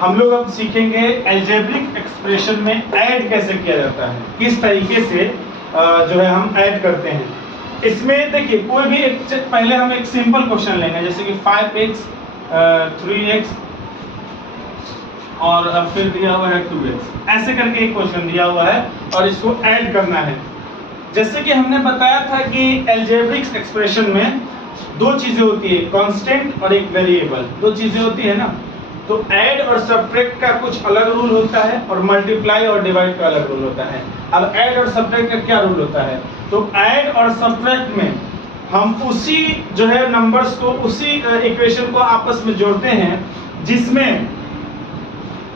हम लोग अब सीखेंगे अलजेब्रिक एक्सप्रेशन में ऐड कैसे किया जाता है, किस तरीके से जो है हम ऐड करते हैं। इसमें देखिए कोई भी पहले हम एक सिंपल क्वेश्चन लेंगे, जैसे कि 5x 3x और अब फिर दिया हुआ है 2x, ऐसे करके एक क्वेश्चन दिया हुआ है और इसको ऐड करना है। जैसे कि हमने बताया था कि अलजेब्रिक एक्सप्रेशन में दो चीजें होती है, कांस्टेंट और एक वेरिएबल, दो चीजें होती है ना। तो ऐड और सब्ट्रैक्ट का कुछ अलग रूल होता है और मल्टीप्लाई और डिवाइड का अलग रूल होता है। अब ऐड और सब्ट्रैक्ट का क्या रूल होता है, तो ऐड और सब्ट्रैक्ट में हम उसी जो है नंबर्स को, उसी इक्वेशन को आपस में जोड़ते हैं जिसमें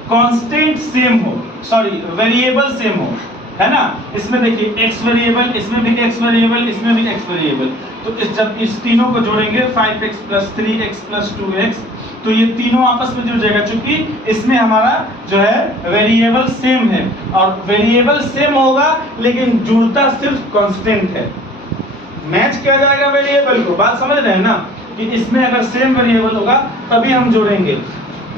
कांस्टेंट सेम हो, सॉरी वेरिएबल सेम हो, है ना। इसमें देखिए x वेरिएबल, इसमें भी x वेरिएबल, इसमें भी x वेरिएबल। तो जब इस तीनों को जोड़ेंगे 5x + 3x + 2x, तो ये तीनों आपस में जुड़ जाएगा, क्योंकि इसमें हमारा जो है वेरिएबल सेम है। और वेरिएबल सेम होगा लेकिन जुड़ता सिर्फ कांस्टेंट है, मैच किया जाएगा वेरिएबल को। बात समझ रहे हैं ना, कि इसमें अगर सेम वेरिएबल होगा तभी हम जोड़ेंगे।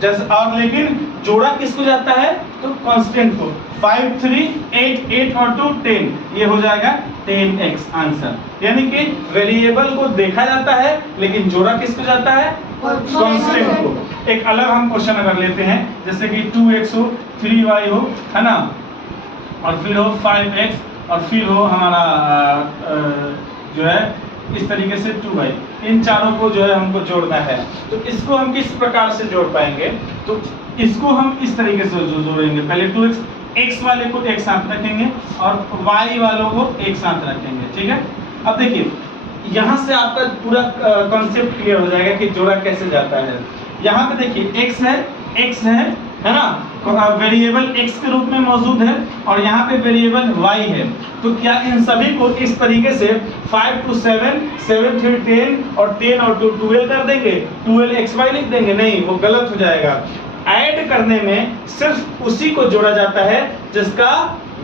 जैसे और लेकिन जोड़ा किसको जाता है, तो कांस्टेंट को। 5 3 8 8 और 2 10, ये हो जाएगा 10x आंसर। यानी कि वेरिएबल को देखा जाता है लेकिन जोड़ा किसको जाता है, कांस्टेंट को। एक अलग हम क्वेश्चन अगर लेते हैं, जैसे कि 2x हो 3y हो, है ना, और फिर हो 5x और फिर हो हमारा जो है इस तरीके से 2y, इन चारों को जो है हमको जोड़ना है। तो इसको हम किस प्रकार से जोड़ पाएंगे, तो इसको हम इस तरीके से जोड़ेंगे। पहले 2x, x वाले को एक साथ रखेंगे और y वालों को एक साथ रखेंगे, ठीक है। अब देखिए यहाँ से आपका पूरा कॉन्सेप्ट क्लियर हो जाएगा कि जोड़ा कैसे जाता है। यहाँ पे देखिए x है ना, वेरिएबल x के रूप में मौजूद है और यहाँ पे वेरिएबल y है। तो क्या इन सभी को इस तरीके से 5 to 7 7 3 10 और 10 और 2 12 कर देंगे, 12xy लिख देंगे? नहीं, वो गलत हो जाएगा। ऐड करने में सिर्फ उसी को जोड़ा जाता है जिसका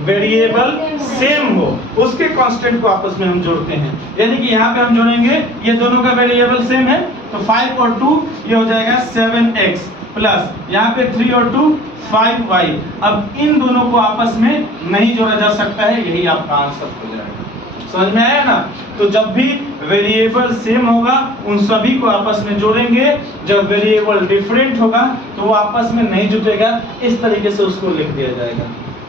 वेरिएबल सेम हो, उसके कांस्टेंट को आपस में हम जोड़ते हैं। यानी कि यहाँ पे हम जोड़ेंगे, ये दोनों का वेरिएबल सेम है, तो 5 और 2 ये हो जाएगा 7x प्लस यहाँ पे 3 और 2 5y। अब इन दोनों को आपस में नहीं जोड़ा जा सकता है, यही आपका आंसर हो जाएगा। समझ में आया ना। तो जब भी वेरिएबल सेम होगा उन सभी को आपस में जोड़ेंगे, जब वेरिएबल डिफरेंट होगा तो वो आपस में नहीं जुटेगा, इस तरीके से उसको लिख दिया जाएगा,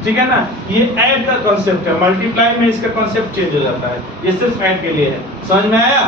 ठीक है ना। ये ऐड का कॉन्सेप्ट है, मल्टीप्लाई में इसका कॉन्सेप्ट चेंज हो जाता है, ये सिर्फ ऐड के लिए है। समझ में आया?